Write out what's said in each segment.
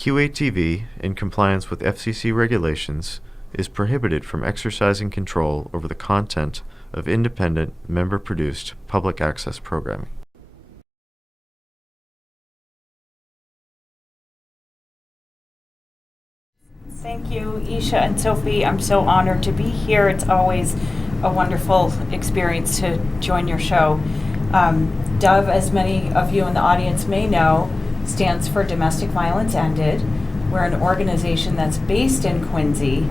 QATV, in compliance with FCC regulations, is prohibited from exercising control over the content of independent, member-produced public access programming. Thank you, Isha and Sophie. I'm so honored to be here. It's always a wonderful experience to join your show. DOVE, as many of you in the audience may know, stands for Domestic Violence Ended. We're an organization that's based in Quincy.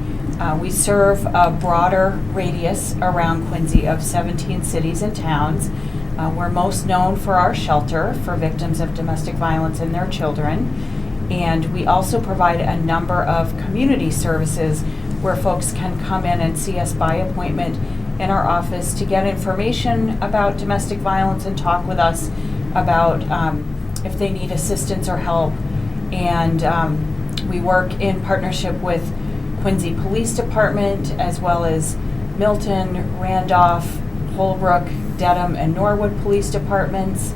We serve a broader radius around Quincy of 17 cities and towns. We're most known for our shelter for victims of domestic violence and their children. And we also provide a number of community services where folks can come in and see us by appointment in our office to get information about domestic violence and talk with us about if they need assistance or help. And we work in partnership with Quincy Police Department, as well as Milton, Randolph, Holbrook, Dedham, and Norwood Police Departments.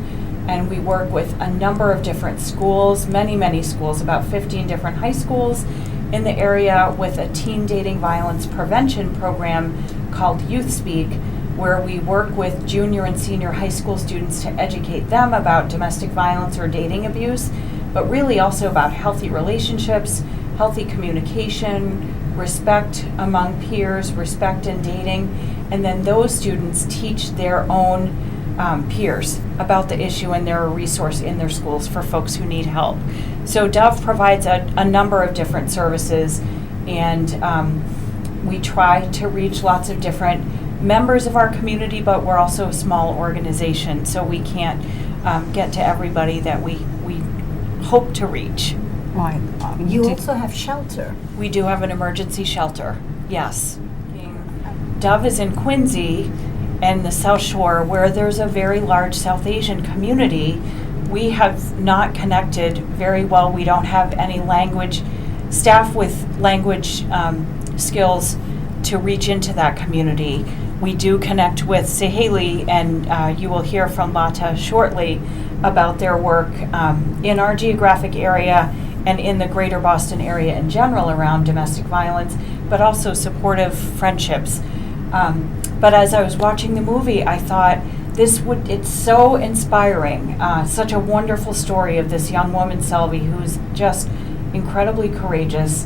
And we work with a number of different schools, many schools, about 15 different high schools in the area, with a teen dating violence prevention program called Youth Speak, where we work with junior and senior high school students to educate them about domestic violence or dating abuse, but really also about healthy relationships, healthy communication, respect among peers, respect in dating, and then those students teach their own peers about the issue, and they're a resource in their schools for folks who need help. So DOVE provides a number of different services, and we try to reach lots of different members of our community, but we're also a small organization, so we can't get to everybody that we hope to reach. Right. You also have shelter. We do have an emergency shelter, yes. DOVE is in Quincy and the South Shore, where there's a very large South Asian community. We have not connected very well. We don't have any staff with language skills to reach into that community. We do connect with Saheli, and you will hear from Lata shortly about their work in our geographic area and in the greater Boston area in general around domestic violence, but also supportive friendships. But as I was watching the movie, I thought it's so inspiring, such a wonderful story of this young woman, Selvi, who's just incredibly courageous.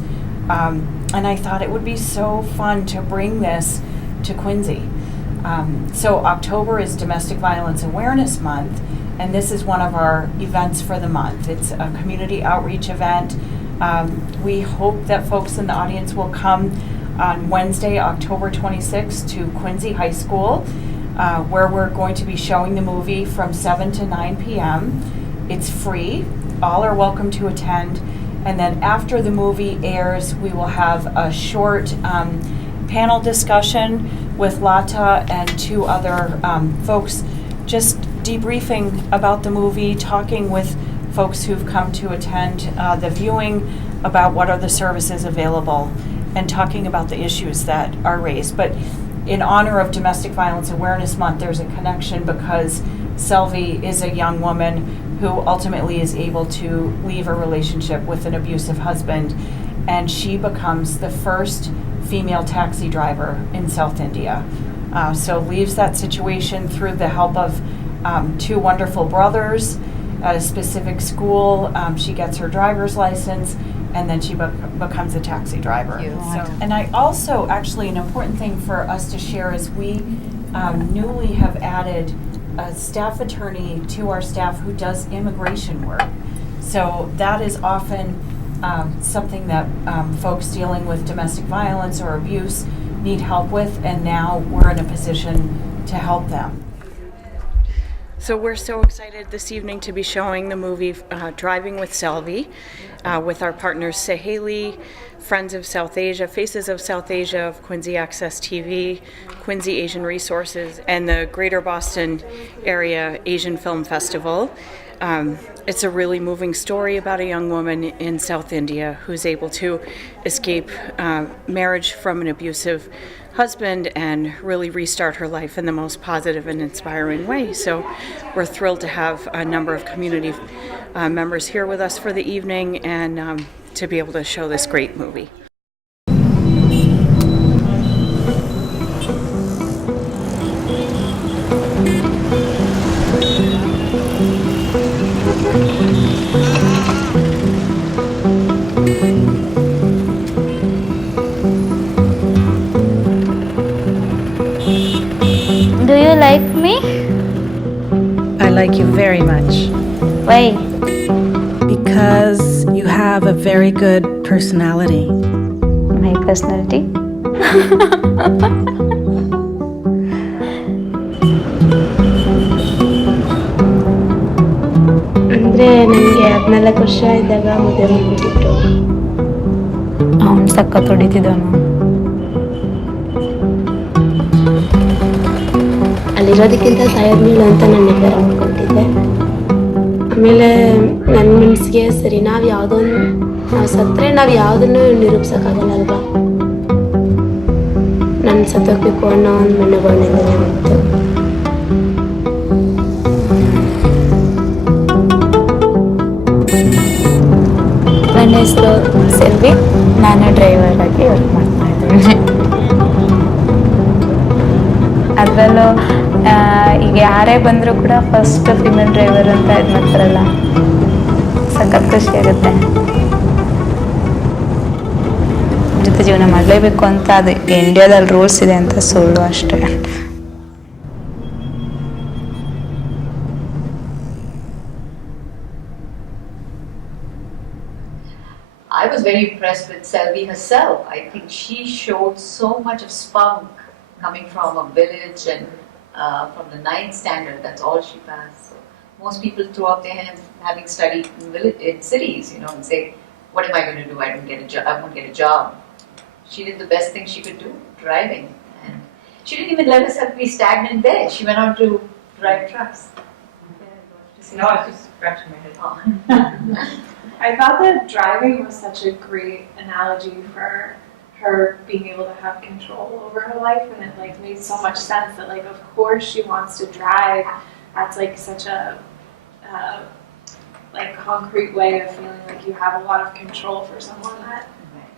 And I thought it would be so fun to bring this to Quincy. So October is Domestic Violence Awareness Month, and this is one of our events for the month. It's a community outreach event. We hope that folks in the audience will come on Wednesday, October 26th, to Quincy High School, where we're going to be showing the movie from 7 to 9 p.m. It's free. All are welcome to attend. And then after the movie airs, we will have a short panel discussion with Lata and two other folks, just debriefing about the movie, talking with folks who've come to attend the viewing about what are the services available, and talking about the issues that are raised. But in honor of Domestic Violence Awareness Month, there's a connection because Selvi is a young woman who ultimately is able to leave a relationship with an abusive husband, and she becomes the first female taxi driver in South India. So leaves that situation through the help of two wonderful brothers at a specific school. She gets her driver's license, and then she becomes a taxi driver. And I also, actually, an important thing for us to share is we newly have added a staff attorney to our staff who does immigration work. So that is often something that folks dealing with domestic violence or abuse need help with, and now we're in a position to help them. So we're so excited this evening to be showing the movie Driving with Selvi with our partners Saheli, Friends of South Asia, Faces of South Asia of Quincy Access TV, Quincy Asian Resources, and the Greater Boston Area Asian Film Festival. it's a really moving story about a young woman in South India who's able to escape marriage from an abusive husband and really restart her life in the most positive and inspiring way. So we're thrilled to have a number of community members here with us for the evening and to be able to show this great movie. Do you like me? I like you very much Why? because you have a very good personality. My personality? ಅಂದರೆ ನನಗೆ 14 ವರ್ಷ ಇದ್ದಾಗ ಮದುವೆ ಮಾಡಿಬಿಟ್ಟಿದ್ರು. ಅವನು ಸಖತ್ ಹೊಡಿತಿದ್ದವನು. ಅಲ್ಲಿರೋದಕ್ಕಿಂತ ಸಾಯೋದ್ ಮೇಲು ಅಂತ ನಾನು ನಿರ್ಧಾರ ಮಾಡ್ಕೊತಿದ್ದೆ. ಆಮೇಲೆ ನನ್ನ ಮನಸ್ಸಿಗೆ ಸರಿ ನಾವು ಸತ್ತರೆ ನಾವು ಯಾವುದನ್ನು ನಿರೂಪಿಸೋಕ್ಕಾಗಲ್ಲ ಅಲ್ವಾ. ನಾನು ಸತ್ತೋಗ್ಬೇಕು ಅನ್ನೋ ಒಂದು ಮನೋಭಾವನೆಯಿಂದಲೇ ಬಂತು. ನನ್ನ ಹೆಸರು ಸೆಲ್ವಿ, ನಾನು ಡ್ರೈವರ್ ಆಗಿ ವರ್ಕ್ ಮಾಡ್ತಾ ಇದ್ದೀನಿ. ಅದರಲ್ಲೂ ಈಗ ಯಾರೇ ಬಂದರೂ ಕೂಡ ಫಸ್ಟ್ ಫಿಮೇಲ್ ಡ್ರೈವರ್ ಅಂತ ಇದು ಮಾಡ್ತಾರಲ್ಲ, ಸಖತ್ ಖುಷಿಯಾಗುತ್ತೆ. ಜೊತೆ ಜೀವನ ಮಾಡಲೇಬೇಕು ಅಂತ ಅದು ಇಂಡಿಯಾದಲ್ಲಿ ರೂಲ್ಸ್ ಇದೆ ಅಂತ ಸುಳ್ಳು ಅಷ್ಟೇ. I was very impressed with Selvi herself. I think she showed so much of spunk coming from a village and from the 9th standard. That's all she passed. So most people throw up their hands having studied in cities, and say, "What am I going to do? I don't get a job. I won't get a job." She did the best thing she could do, driving, and she didn't even let herself be stagnant there. She went on to drive trucks. No, I was just scratching my head. Oh. I thought that driving was such a great analogy for her being able to have control over her life, and it made so much sense that of course she wants to drive. That's such a concrete way of feeling like you have a lot of control for someone that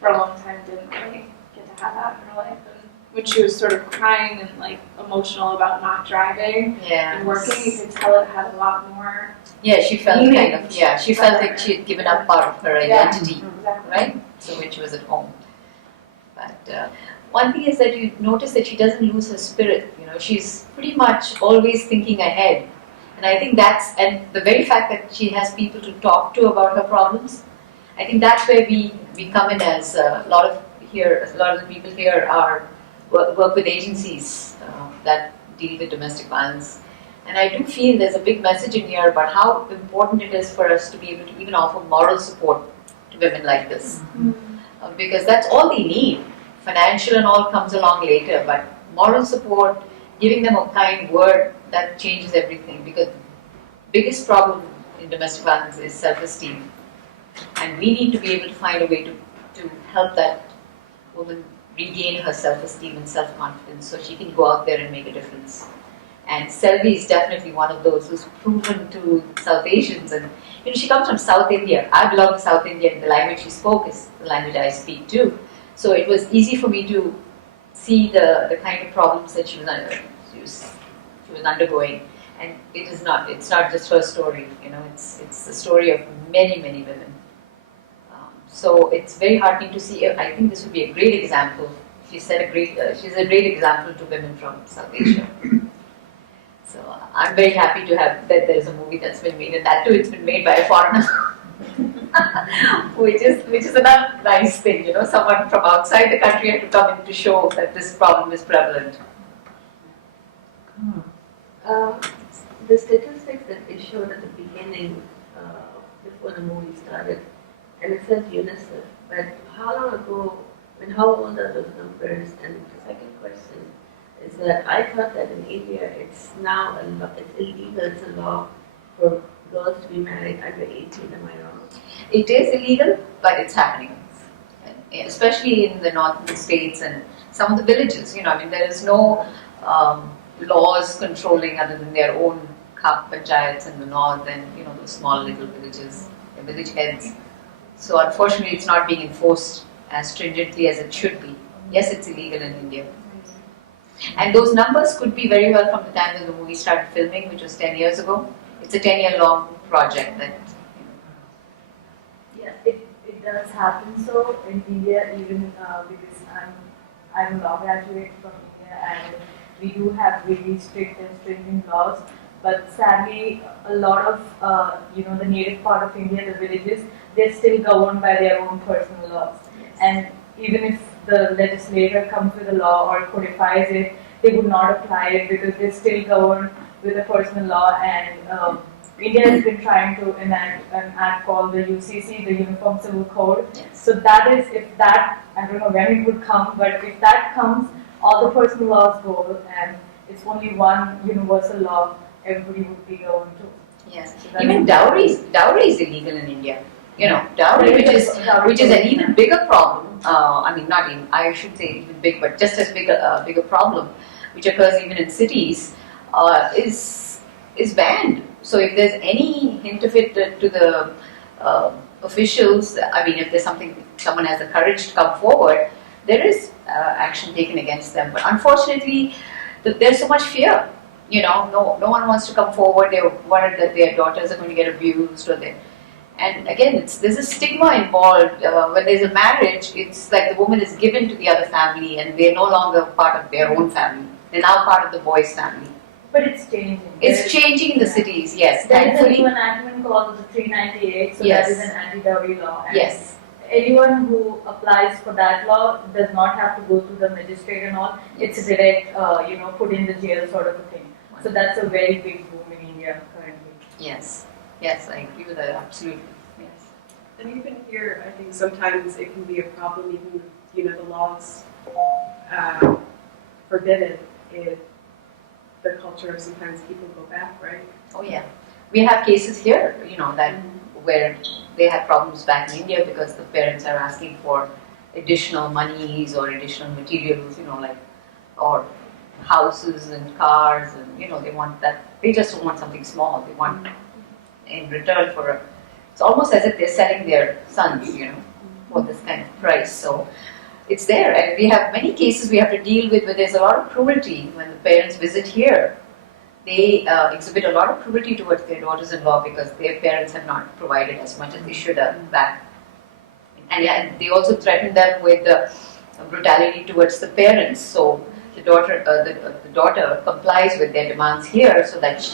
for a long time didn't really get to have that in her life. And when she was sort of crying and emotional about not driving and working, you could tell it had a lot more. Yeah, she felt she felt like she had given up part of her identity, exactly. right? So when she was at home. But one thing is that you notice that she doesn't lose her spirit. She's pretty much always thinking ahead. And I think and the very fact that she has people to talk to about her problems, I think that's where we come in as a lot of the people here work with agencies that deal with domestic violence. And I do feel there's a big message in here about how important it is for us to be able to even offer moral support to women like this. Because that's all they need. Financial and all comes along later, but moral support, giving them a kind word, that changes everything. Because the biggest problem in domestic violence is self-esteem. And we need to be able to find a way to help that woman regain her self-esteem and self-confidence so she can go out there and make a difference. And Selvi is definitely one of those who's proven to South Asians, and she comes from South India. I belong to South India, and the language she spoke is the language I speak too. So it was easy for me to see the kind of problems that she was undergoing. And it's not just her story, it's the story of many, many women. So it's very heartening to see. I think this would be a great example. She's a great example to women from South Asia. So I'm very happy to have that there is a movie that's been made, and that too it's been made by a foreigner, which is another nice thing. Someone from outside the country had to come in to show that this problem is prevalent. The statistics that they showed at the beginning, before the movie started, and it says UNICEF, but how long ago, how old are those numbers? And the second question is that I thought that in India it's now it's illegal, it's a law for girls to be married under 18, am I wrong? It is illegal, but it's happening. Especially in the northern states and some of the villages, I mean, there is no laws controlling other than their own panchayats in the north and, those small little villages, the village heads. So unfortunately, it's not being enforced as stringently as it should be. Yes, it's illegal in India. And those numbers could be very well from the time that the movie started filming, which was 10 years ago. It's a 10-year long project that, Yes, it does happen so in India, even because I'm a law graduate from India, and we do have really strict and stringent laws. But sadly, a lot of the native part of India, the villages, they're still governed by their own personal laws. yes. And even if the legislator comes with a law or codifies it, they would not apply it because they're still governed with a personal law. And India has been trying to enact an act called the UCC, the Uniform Civil Code. Yes. So that is, if that, I don't know when it would come, but if that comes, all the personal laws go, and it's only one universal law everybody would be governed to. Yes, So even dowry is illegal in India. Dowry, which is an even bigger problem. I mean, not even, I should say even big, but just as big a bigger problem, which occurs even in cities, is banned. So if there's any hint of it to the officials, I mean, if there's someone has the courage to come forward, there is action taken against them. But unfortunately, there's so much fear. No one wants to come forward. They're worried that their daughters are going to get abused, and again, there's a stigma involved. When there's a marriage, it's like the woman is given to the other family, and they're no longer part of their own family. They're now part of the boy's family. But it's changing. It's changing in the cities, yes. There is a Thankfully, new enactment called the 398, so Yes. that is an anti-dowry law. And yes, anyone who applies for that law does not have to go through the magistrate and all. It's a direct, put in the jail sort of a thing. So that's a very big boom in India currently. yes, I agree with that absolutely. Yes. And even here, I think sometimes it can be a problem, even the laws forbid it. The culture, sometimes people go back, right? Oh yeah, we have cases here, that where they had problems back in India because the parents are asking for additional monies or additional materials, or houses and cars, and they want that. They just don't want something small. They want in return for it's almost as if they're selling their sons, for this kind of price. So it's there, and we have many cases we have to deal with where there's a lot of cruelty when the parents visit here. They exhibit a lot of cruelty towards their daughters-in-law because their parents have not provided as much as they should have back. And yeah, they also threaten them with brutality towards the parents. So the daughter complies with their demands here, so that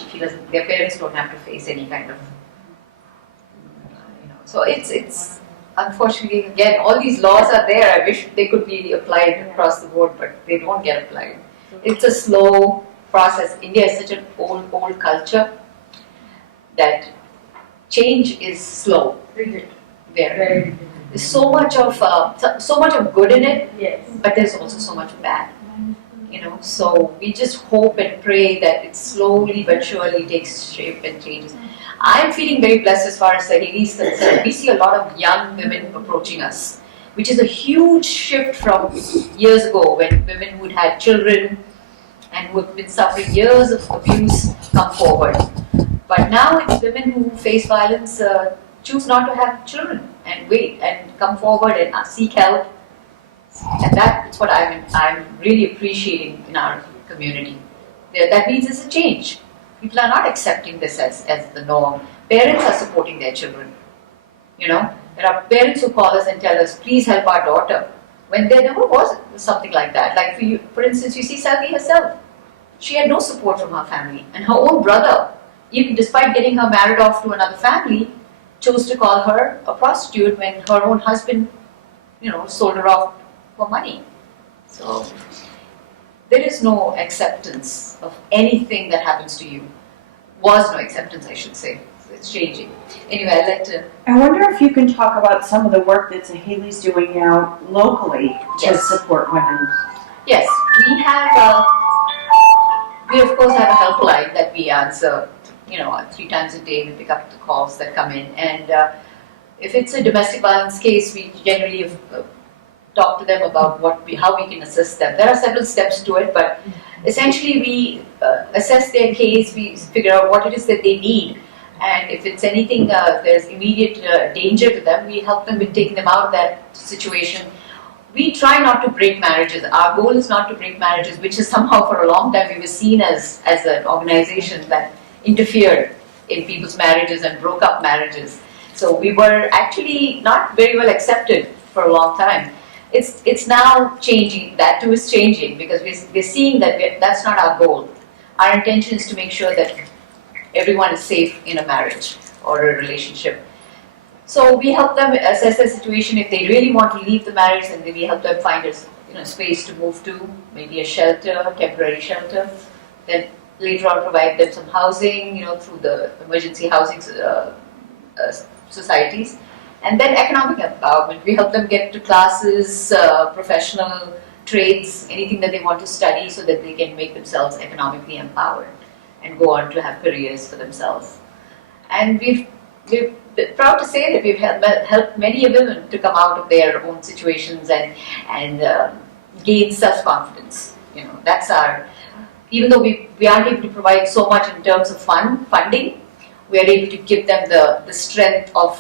their parents don't have to face any kind of, So it's unfortunately, again, all these laws are there. I wish they could be applied across the board, but they don't get applied. It's a slow process. India is such an old culture that change is slow. Rigid. Very. There's so much of good in it, Yes. but there's also so much bad. So we just hope and pray that it slowly but surely takes shape and changes. I'm feeling very blessed as far as Saheli is concerned. We see a lot of young women approaching us, which is a huge shift from years ago when women who'd had children and who have been suffering years of abuse come forward. But now it's women who face violence choose not to have children and wait and come forward and seek help. And that's what I'm really appreciating in our community. That means it's a change. People are not accepting this as the norm. Parents are supporting their children. There are parents who call us and tell us, please help our daughter. When there never was something like that. Like for instance, you see Sally herself. She had no support from her family. And her own brother, even despite getting her married off to another family, chose to call her a prostitute when her own husband, sold her off for money. So there is no acceptance of anything that happens to you. Was no acceptance, I should say. So it's changing. Anyway, I'd like to... I wonder if you can talk about some of the work that Saheli's doing now locally to support women. Yes, we of course have a helpline that we answer 3 times a day we pick up the calls that come in, and if it's a domestic violence case, we generally talk to them about how we can assist them. There are several steps to it, but essentially we assess their case, we figure out what it is that they need, and if it's anything, there's immediate danger to them, we help them with taking them out of that situation. We try not to break marriages. Our goal is not to break marriages, which is somehow for a long time we were seen as an organization that interfered in people's marriages and broke up marriages. So we were actually not very well accepted for a long time. It's now changing. That too is changing because we're seeing that that's not our goal. Our intention is to make sure that everyone is safe in a marriage or a relationship. So we help them assess their situation. If they really want to leave the marriage, then we help them find a space to move to, maybe a shelter, temporary shelter. Then later on provide them some housing, through the emergency housing societies. And then economic empowerment. We help them get to classes, professional trades, anything that they want to study so that they can make themselves economically empowered and go on to have careers for themselves. And we're proud to say that we've helped many women to come out of their own situations and gain self-confidence. That's even though we aren't able to provide so much in terms of funding, we are able to give them the strength of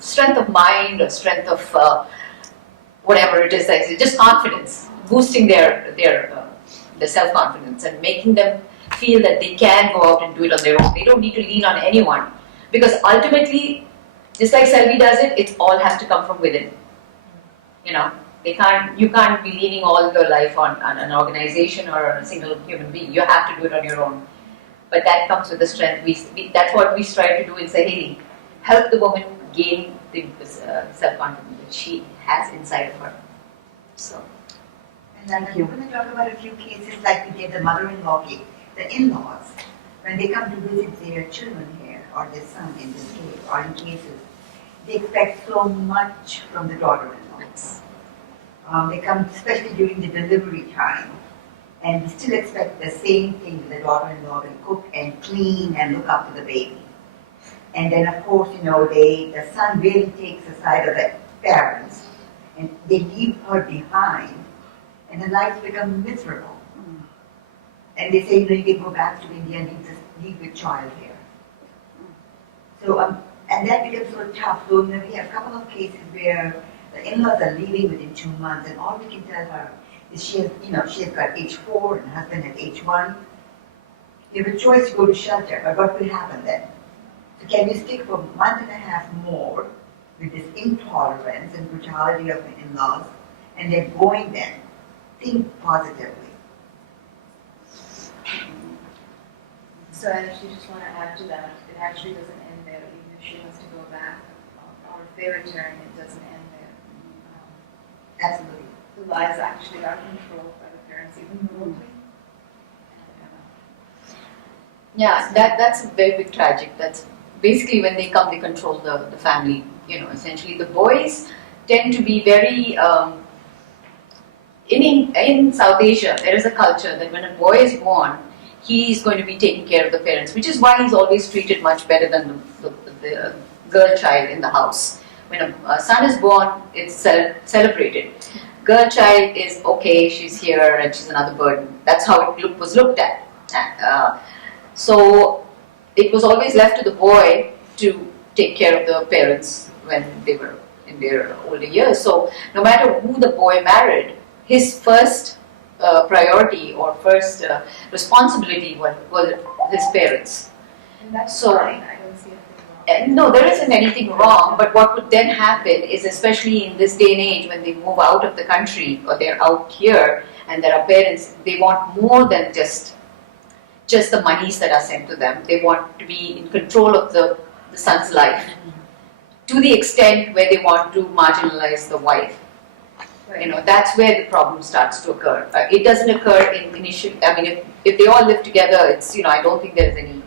strength of mind or strength of whatever it is, just confidence, boosting their self-confidence and making them feel that they can go out and do it on their own. They don't need to lean on anyone, because ultimately, just like Selvi does it all has to come from within. You can't be leaning all your life on an organization or on a single human being. You have to do it on your own. But that comes with the strength. That's what we strive to do in Saheli. Help the woman gain the self-confidence that she has inside of her. So. And then we're going to talk about a few cases like we did the mother-in-law case. The in-laws, when they come to visit their children here, or their son in this case, or in cases, they expect so much from the daughter-in-laws. They come especially during the delivery time, and we still expect the same thing. The daughter-in-law will cook and clean and look after the baby. And then of course, the son really takes the side of the parents, and they leave her behind, and the lives become miserable. And they say, you can go back to India and leave your child here. So, and that becomes so tough. So, we have a couple of cases where the in-laws are leaving within 2 months, and all we can tell her is she has got age 4 and husband at age 1. You have a choice to go to shelter, but what will happen then? So can you stick for a month and a half more with this intolerance and brutality of the in-laws, and then going then? Think positively. So I actually just want to add to that, it actually doesn't end there, even if she wants to go back, or if they return, it doesn't end there. Absolutely. The lives actually are controlled by the parents, even remotely. Yeah, that's a very big tragic. That's basically when they come, they control the family. Essentially the boys tend to be very, in South Asia, there is a culture that when a boy is born, he's going to be taking care of the parents, which is why he's always treated much better than the girl child in the house. When a son is born, it's celebrated. Girl child is okay, she's here and she's another burden. That's how it was looked at. So it was always left to the boy to take care of the parents when they were in their older years. So no matter who the boy married, his first priority or first responsibility was his parents. And that's so, fine. I don't see anything wrong. No, there isn't anything wrong, but what would then happen is, especially in this day and age when they move out of the country or they're out here and there are parents, they want more than just the monies that are sent to them. They want to be in control of the son's life to the extent where they want to marginalize the wife. Right. That's where the problem starts to occur. It doesn't occur in initially. I mean, if they all live together, it's I don't think there's any.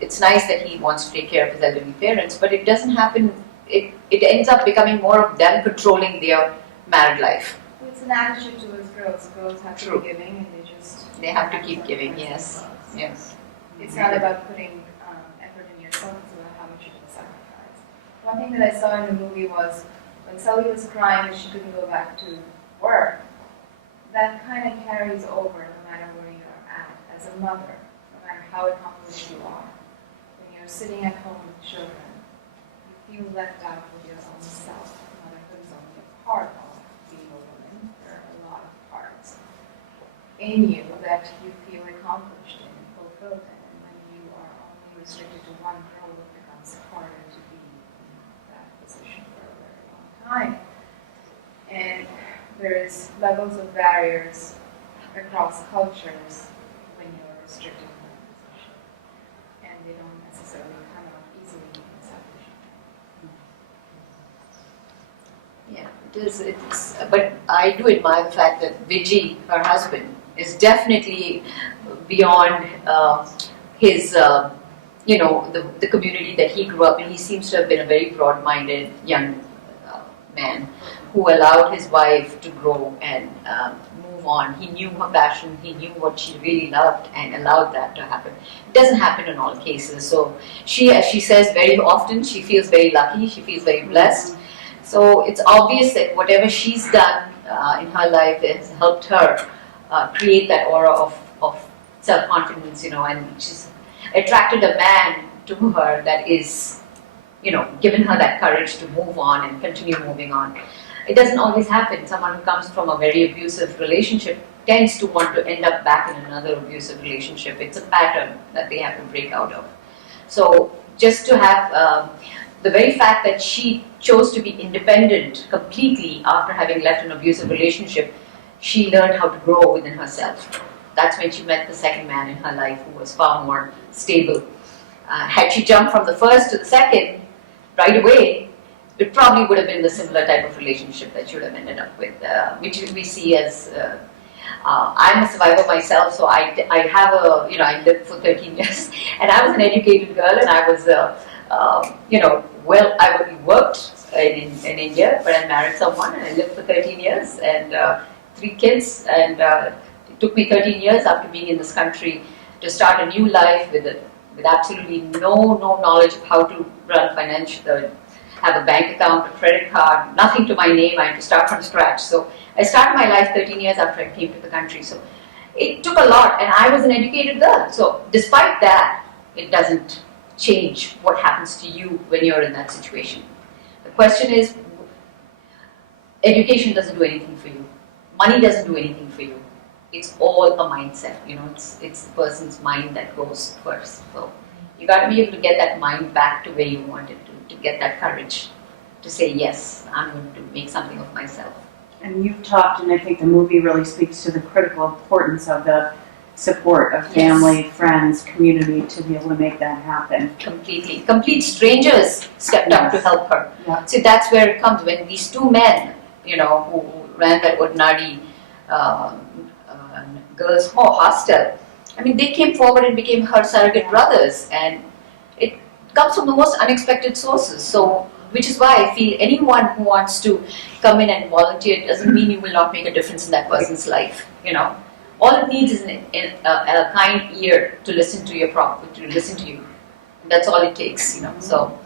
It's nice that he wants to take care of his elderly parents, but it doesn't happen. It ends up becoming more of them controlling their married life. It's an attitude towards girls. Girls have to True. be giving, and they just They have to keep giving, yes. Yes. It's not about putting effort in yourself, it's about how much you can sacrifice. One thing that I saw in the movie was when Sully was crying that she couldn't go back to work, that kind of carries over no matter where you're at as a mother, no matter how accomplished you are. When you're sitting at home with children, you feel left out with your own self. Motherhood is only a part of being a woman. There are a lot of parts in you that you feel accomplished in and fulfilled in. And when you are only restricted to one role, it becomes harder to be in that position for a very long time. And there's levels of barriers across cultures when you're restricted in that position. And they don't necessarily come out easily in salvation. Yeah, it's, but I do admire the fact that Vijay, her husband, is definitely beyond his, the community that he grew up in. He seems to have been a very broad-minded young man who allowed his wife to grow and move on. He knew her passion, he knew what she really loved and allowed that to happen. It doesn't happen in all cases. So she, as she says very often, she feels very lucky, she feels very blessed. So it's obvious that whatever she's done in her life has helped her create that aura of self-confidence, and she's attracted a man to her that is, given her that courage to move on and continue moving on. It doesn't always happen. Someone who comes from a very abusive relationship tends to want to end up back in another abusive relationship. It's a pattern that they have to break out of. So just to have the very fact that she chose to be independent completely after having left an abusive relationship, she learned how to grow within herself. That's when she met the second man in her life who was far more stable. Had she jumped from the first to the second right away, it probably would have been the similar type of relationship that she would have ended up with, which we see as, I'm a survivor myself, so I have I lived for 13 years, and I was an educated girl, and I was, I worked in India, but I married someone, and I lived for 13 years, and 3 kids, and it took me 13 years after being in this country to start a new life with absolutely no knowledge of how to run financial, have a bank account, a credit card, nothing to my name. I had to start from scratch. So I started my life 13 years after I came to the country. So it took a lot, and I was an educated girl. So despite that, it doesn't change what happens to you when you're in that situation. The question is, education doesn't do anything for you. Money doesn't do anything for you. It's all a mindset. It's the person's mind that goes first. So you got to be able to get that mind back to where you want it to get that courage to say, yes, I'm going to make something of myself. And you've talked, and I think the movie really speaks to the critical importance of the support of family, friends, community to be able to make that happen. Completely. Complete strangers stepped up to help her. Yeah. So that's where it comes. When these 2 men, who ran that Ordinary Girls' Hostel, they came forward and became her surrogate brothers, and it comes from the most unexpected sources. So, which is why I feel anyone who wants to come in and volunteer doesn't mean you will not make a difference in that person's life. All it needs is a kind ear to listen to you. That's all it takes. So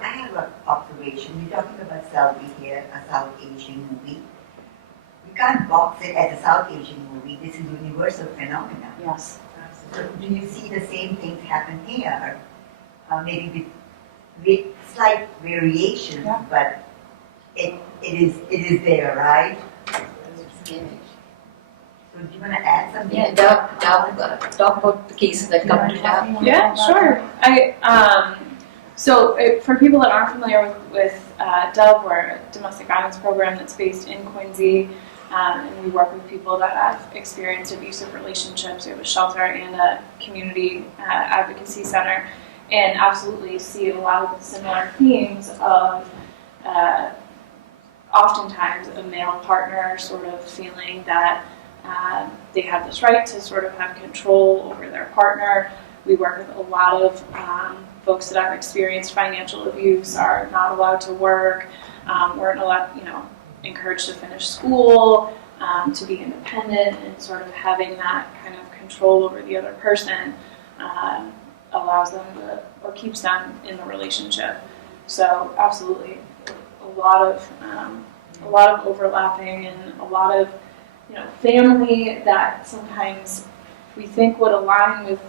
I have an observation. We're talking about Saudi here, a South Asian movie. You can't box it as a South Asian movie. This is a universal phenomenon. Yes. So do you see the same things happen here? Maybe with slight variations, but it is there, right? So do you want to add something? Yeah, talk about the cases that come to Dove. Yeah, sure. So for people that aren't familiar with DOVE, we're a domestic violence program that's based in Quincy, and we work with people that have experienced abusive relationships. We have a shelter and a community advocacy center, and absolutely see a lot of the similar themes of oftentimes a male partner sort of feeling that they have this right to sort of have control over their partner. We work with a lot of folks that have experienced financial abuse, are not allowed to work, weren't allowed, encouraged to finish school, to be independent, and sort of having that kind of control over the other person allows them to, or keeps them in the relationship. So absolutely, a lot of overlapping, and a lot of, you know, family that sometimes we think would align with,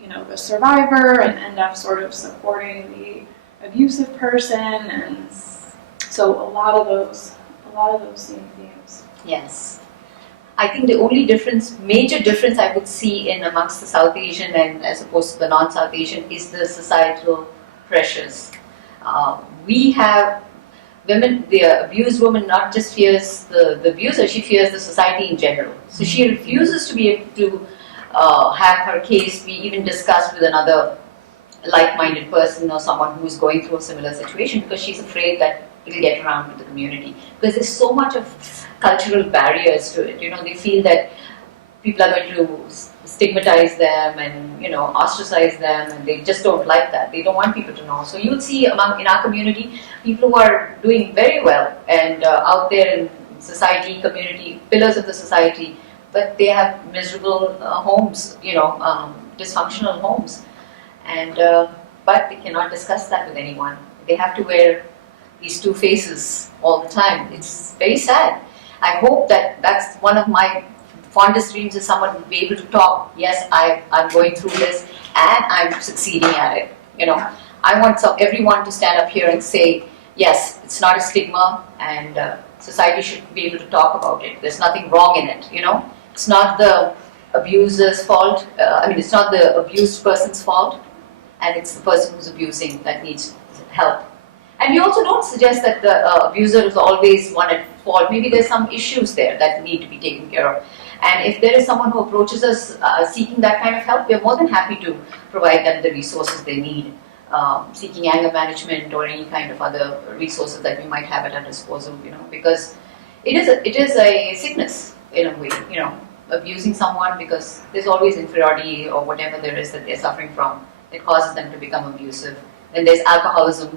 you know, the survivor and end up sort of supporting the abusive person, and so a lot of those same themes. Yes. I think the only major difference I would see in amongst the South Asian and as opposed to the non-South Asian is the societal pressures. We have women, the abused woman not just fears the abuser, she fears the society in general. So she refuses to be able to have her case be even discussed with another like-minded person or someone who is going through a similar situation, because she's afraid that it'll get around to the community. Because there's so much of cultural barriers to it. You know, they feel that people are going to stigmatize them and, you know, ostracize them, and they just don't like that. They don't want people to know. So you'll see in our community people who are doing very well and out there in society, community, pillars of the society, but they have miserable homes, you know, dysfunctional homes, and but they cannot discuss that with anyone. They have to wear these two faces all the time. It's very sad. I hope that that's one of my fondest dreams, is someone will be able to talk. Yes, I'm going through this and I'm succeeding at it. You know, I want everyone to stand up here and say, yes, it's not a stigma, and society should be able to talk about it. There's nothing wrong in it. You know, it's not the abuser's fault. It's not the abused person's fault, and it's the person who's abusing that needs help. And we also don't suggest that the abuser is always one at fault. Maybe there's some issues there that need to be taken care of. And if there is someone who approaches us seeking that kind of help, we're more than happy to provide them the resources they need, seeking anger management or any kind of other resources that we might have at our disposal, you know, because it is a sickness in a way, you know, abusing someone, because there's always inferiority or whatever there is that they're suffering from that causes them to become abusive. Then there's alcoholism.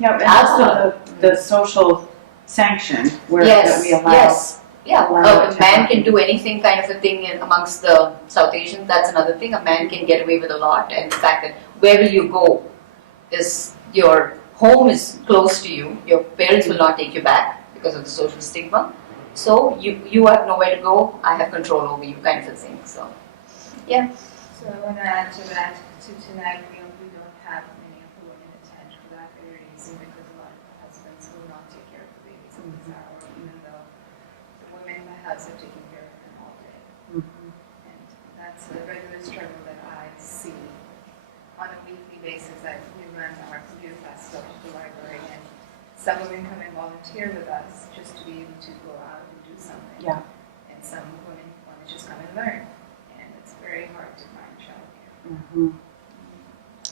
Yeah, and also the social sanction where that we allow. Yes. Yeah, a man can do anything kind of a thing amongst the South Asians. That's another thing. A man can get away with a lot, and the fact that wherever you go, is your home is close to you. Your parents will not take you back because of the social stigma. So you have nowhere to go. I have control over you, kind of a thing. So, yeah. So I want to add to that. Tonight we don't have many of the women attend for that very reason, because a lot of the husbands will not take care of the babies at this hour, even though the women in the house are taking care of them all day. And that's a regular struggle that I see on a weekly basis. We run our computer class stuff at the library, and some women come and volunteer with us just to be able to go out and do something. Yeah. And some women want to just come and learn, and it's very hard to find childcare. Mm-hmm.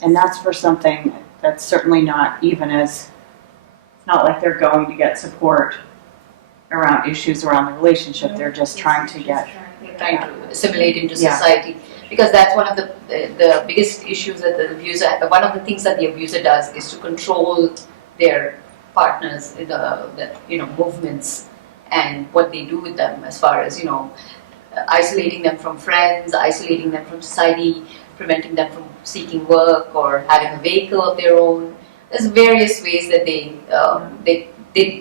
And that's for something that's certainly not even as, it's not like they're going to get support around issues around the relationship. They're just trying to get, trying to assimilate into society, because that's one of the biggest issues that the abuser, one of the things that the abuser does is to control their partners, the movements and what they do with them, as far as, you know, isolating them from friends, isolating them from society, preventing them from seeking work or having a vehicle of their own. There's various ways that they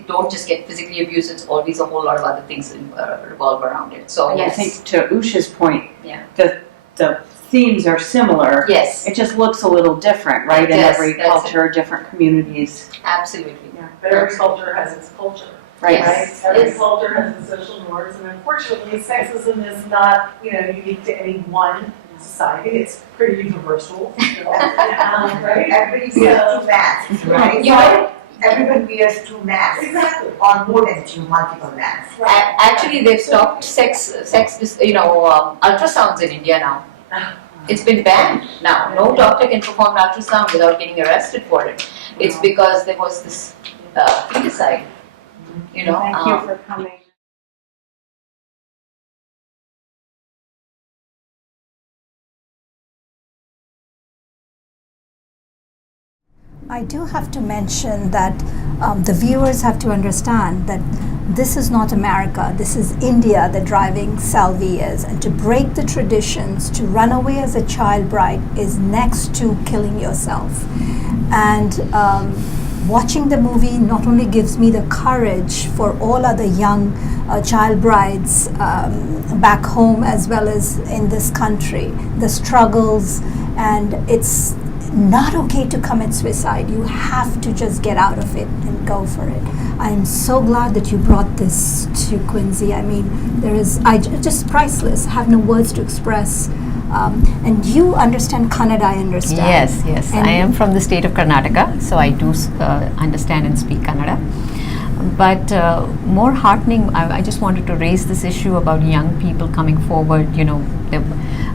don't just get physically abused. It's always a whole lot of other things revolve around it. So and yes. I think to Usha's point, yeah. the themes are similar. Yes. It just looks a little different, right? In every culture, different communities. Absolutely. Yeah. But every culture has its culture. Right. Yes. Every Yes. culture has its social norms, and unfortunately, sexism is not, unique to any one society. It's pretty universal, right? Everybody wears two masks, right? Everyone wears two masks. Exactly. Or more than two, multiple masks. Actually, they've stopped ultrasounds in India now. It's been banned now. No doctor can perform an ultrasound without getting arrested for it. It's because there was this feticide. Thank you for coming. I do have to mention that the viewers have to understand that this is not America, this is India that driving Salvi is. And to break the traditions, to run away as a child bride is next to killing yourself. And watching the movie not only gives me the courage for all other young child brides back home as well as in this country, the struggles, and it's not okay to commit suicide. You have to just get out of it and go for it. I'm so glad that you brought this to Quincy. I mean, just priceless. I have no words to express. And you understand Kannada, I understand. Yes. And I am from the state of Karnataka, so I do understand and speak Kannada. But more heartening, I just wanted to raise this issue about young people coming forward.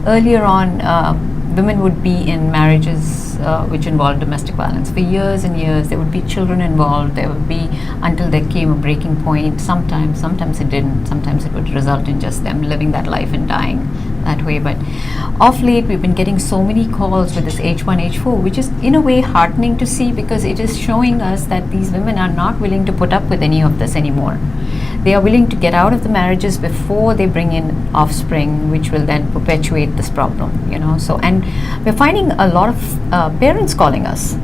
Earlier on, women would be in marriages which involved domestic violence for years and years. There would be children involved. There would be, until there came a breaking point. Sometimes it didn't. Sometimes it would result in just them living that life and dying that way. But of late, we've been getting so many calls with this H1, H4, which is in a way heartening to see, because it is showing us that these women are not willing to put up with any of this anymore. They are willing to get out of the marriages before they bring in offspring, which will then perpetuate this problem, So, and we're finding a lot of parents calling us,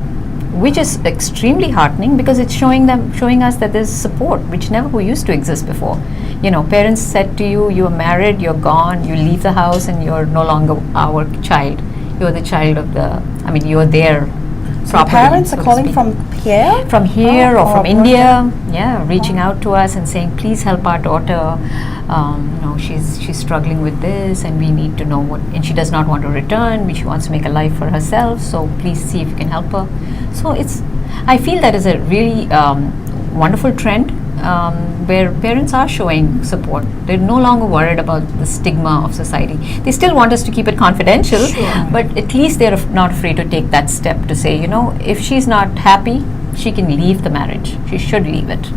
which is extremely heartening, because it's showing us that there's support, which never used to exist before. Parents said to you, you're married, you're gone, you leave the house, and you're no longer our child. You're the child of you're their property. Parents so are to calling speak. from here? From here or from abroad? India, reaching out to us and saying, please help our daughter. She's struggling with this, and we need to know what. And she does not want to return. She wants to make a life for herself. So please see if you can help her. So I feel that is a really wonderful trend where parents are showing support. They're no longer worried about the stigma of society. They still want us to keep it confidential, but at least they're not afraid to take that step to say, if she's not happy, she can leave the marriage. She should leave it.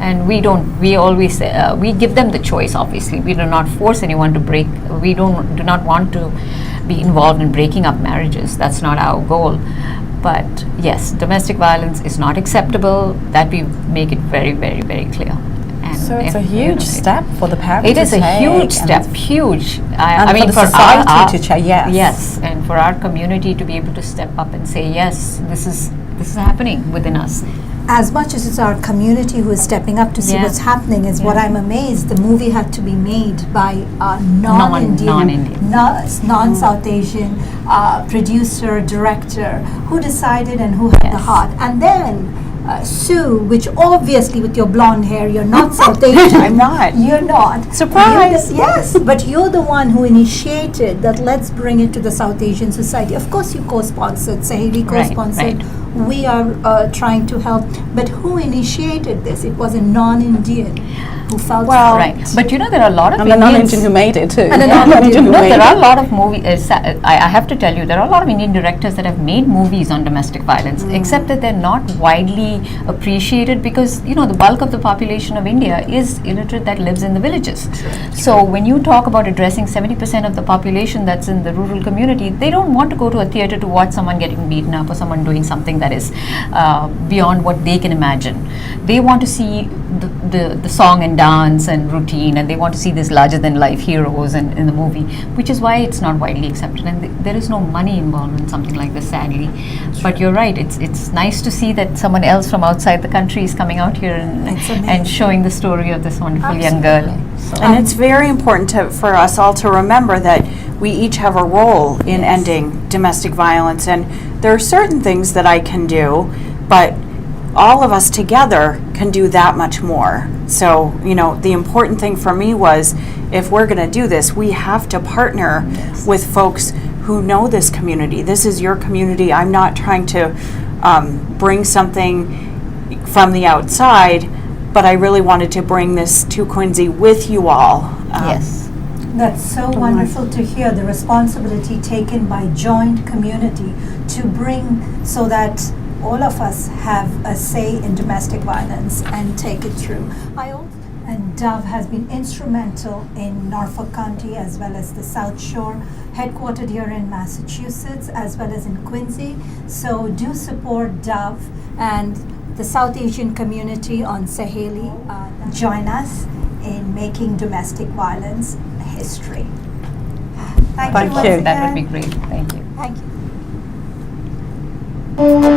And we always say, we give them the choice, obviously. We do not force anyone to break. We do not want to be involved in breaking up marriages. That's not our goal. But yes, domestic violence is not acceptable. That we make it very, very, very clear. And so it's a huge step for the parents. It is a huge step, huge. I mean, for society to change. Yes, and for our community to be able to step up and say, yes, this is happening within us. As much as it's our community who is stepping up to see what's happening, is what I'm amazed. The movie had to be made by a non-Indian, non-South Asian producer, director, who decided and who had the heart. And then Sue, which obviously with your blonde hair, you're not South Asian. I'm not. You're not. Surprise! Yes, but you're the one who initiated that. Let's bring it to the South Asian society. Of course, you co-sponsored. Saheli co-sponsored. Right. We are trying to help. But who initiated this? It was a non-Indian who felt right. But there are a lot of and a non-Indian who made it too. And a non-Indian who made there it. are a lot of movies. I have to tell you, there are a lot of Indian directors that have made movies on domestic violence, except that they're not widely appreciated because the bulk of the population of India is illiterate that lives in the villages. So when you talk about addressing 70% of the population that's in the rural community, they don't want to go to a theater to watch someone getting beaten up or someone doing something that is beyond what they can imagine. They want to see the song and dance and routine, and they want to see these larger than life heroes in the movie, which is why it's not widely accepted, and there is no money involved in something like this, sadly. But you're right, it's nice to see that someone else from outside the country is coming out here and showing the story of this wonderful young girl. So, and it's very important for us all to remember that we each have a role in ending domestic violence, and there are certain things that I can do, but all of us together can do that much more. So, the important thing for me was, if we're going to do this, we have to partner with folks who know this community. This is your community. I'm not trying to bring something from the outside, but I really wanted to bring this to Quincy with you all. Yes. That's so wonderful to hear, the responsibility taken by joint community to bring so that all of us have a say in domestic violence and take it through. And DOVE has been instrumental in Norfolk County as well as the South Shore, headquartered here in Massachusetts as well as in Quincy. So do support DOVE, and the South Asian community on Saheli join us in making domestic violence history. Thank you once again. That would be great. Thank you. Thank you.